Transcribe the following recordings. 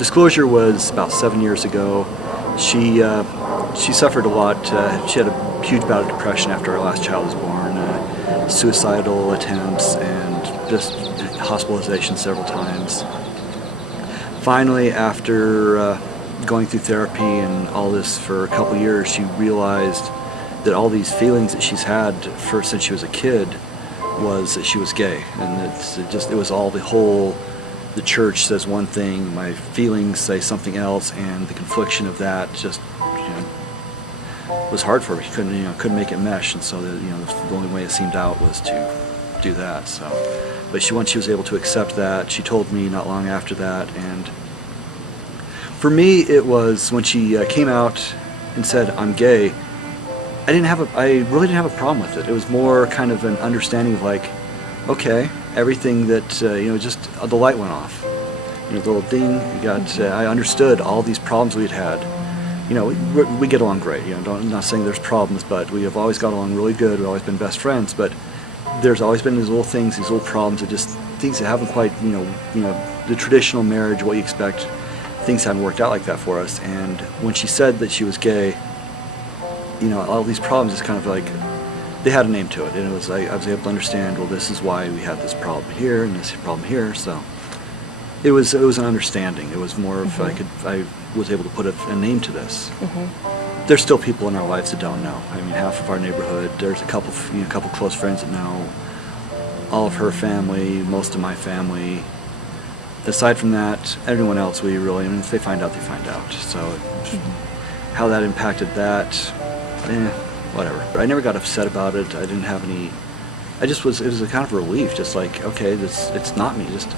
disclosure was about 7 years ago. She suffered a lot. She had a huge bout of depression after our last child was born, suicidal attempts, and just hospitalization several times. Finally, after going through therapy and all this for a couple years, she realized that all these feelings that she's had since she was a kid was that she was gay, and it was all the church says one thing, my feelings say something else, and the confliction of that just was hard for her. She couldn't make it mesh, and so the only way it seemed out was to do that. So, but once she was able to accept that, she told me not long after that, and for me it was when she came out and said, "I'm gay," I really didn't have a problem with it. It was more kind of an understanding of like, okay, everything that just the light went off. The little ding. I understood all these problems we'd had. We get along great. I'm not saying there's problems, but we have always got along really good. We've always been best friends. But there's always been these little things, these little problems, things that haven't quite, the traditional marriage, what you expect. Things haven't worked out like that for us. And when she said that she was gay, all these problems is kind of like, they had a name to it, and I was able to understand, well, this is why we had this problem here and this problem here. So it was an understanding. It was more of I was able to put a name to this. There's still people in our lives that don't know. I mean, half of our neighborhood. There's a couple close friends that know. All of her family, most of my family. Aside from that, everyone else, if they find out, they find out. So how that impacted that, whatever. I never got upset about it. I didn't have any. It was a kind of relief, just like, okay, it's not me. Just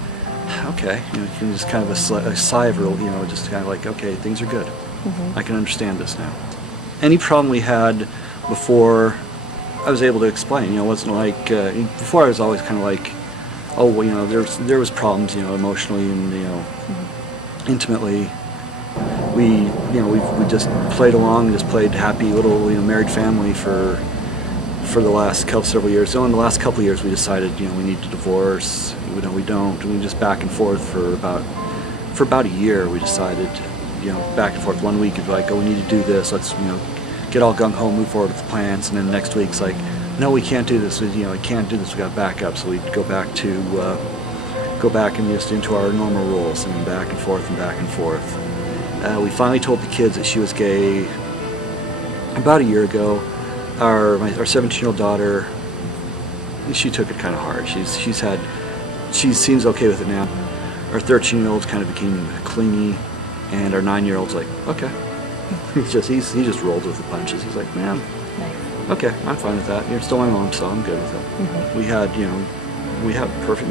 okay, you can just kind of a sigh of relief, just kind of like, okay, things are good. I can understand this now. Any problem we had before, I was able to explain. It wasn't like before. I was always kind of like, oh, well, there was problems, emotionally and intimately. We just played along, just played happy little married family for the last several years. So in the last couple of years, we decided we need to divorce. We don't. And we just back and forth for about a year. We decided back and forth. 1 week it'd be like, oh, we need to do this. Let's get all gung ho, move forward with the plans. And then next week's like, no, we can't do this. We can't do this. We got to back up. So we go back and just into our normal rules. I mean, back and forth and back and forth. We finally told the kids that she was gay about a year ago. Our 17-year-old daughter, she took it kind of hard. She seems okay with it now. Our 13-year-old kind of became clingy, and our 9-year-old's like, okay. he just rolled with the punches. He's like, man, okay, I'm fine with that. You're still my mom, so I'm good with it. We had a perfect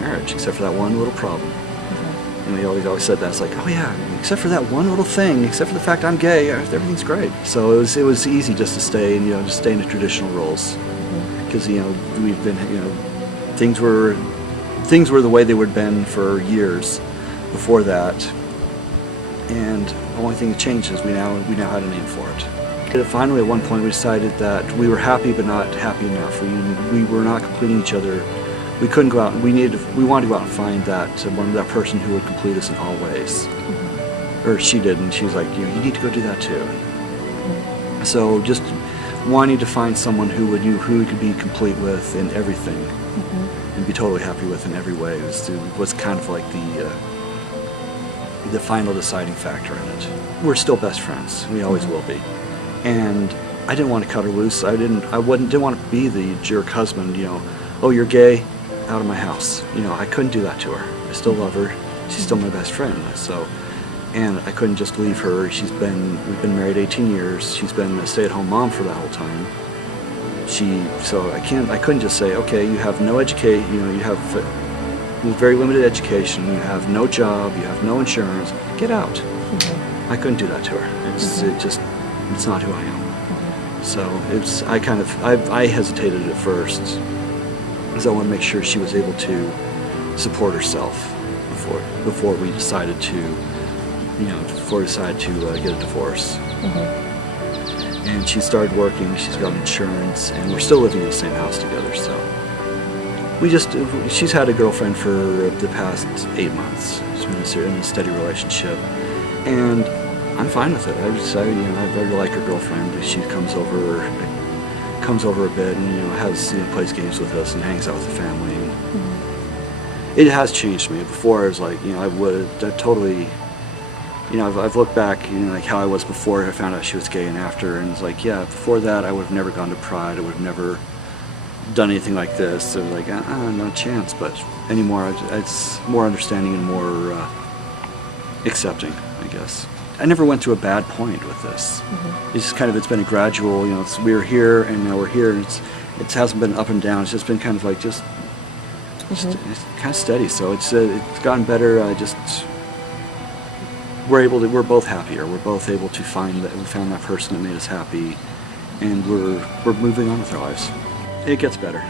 marriage, except for that one little problem. And we always said that. It's like, oh yeah, except for that one little thing, except for the fact I'm gay, everything's great. So it was easy just to stay and just stay in the traditional roles, because we've been things were the way they would have been for years before that, and the only thing that changed is we now had a name for it. And finally, at one point, we decided that we were happy but not happy enough. We were not completing each other. We couldn't go out. We wanted to go out and find that person who would complete us in all ways. Or she did, and she was like, you need to go do that too. So just wanting to find someone who we could be complete with in everything, and be totally happy with in every way was kind of like the final deciding factor in it. We're still best friends. We always will be. And I didn't want to cut her loose. I didn't want to be the jerk husband. Oh, you're gay. Out of my house. I couldn't do that to her. I still love her. She's still my best friend. So, and I couldn't just leave her. We've been married 18 years. She's been a stay-at-home mom for that whole time. I couldn't just say, okay, you have no education, you have very limited education, you have no job, you have no insurance, get out. I couldn't do that to her. It's not who I am. So I hesitated at first, because I want to make sure she was able to support herself before we decided to get a divorce. And she started working. She's got insurance, and we're still living in the same house together. So she's had a girlfriend for the past 8 months. She's been in a steady relationship, and I'm fine with it. I very like her girlfriend. She comes over a bit, and plays games with us and hangs out with the family. Mm-hmm. It has changed me. Before I was like, I totally, I've looked back, like how I was before I found out she was gay and after, and it's like, yeah, before that I would have never gone to Pride. I would have never done anything like this. So like, no chance. But anymore, it's more understanding and more accepting, I guess. I never went to a bad point with this. Mm-hmm. It's been a gradual, we were here and now we're here. It hasn't been up and down. It's just been kind of like it's kind of steady. So it's gotten better. We're both happier. We're both able to find that we found that person that made us happy, and we're moving on with our lives. It gets better.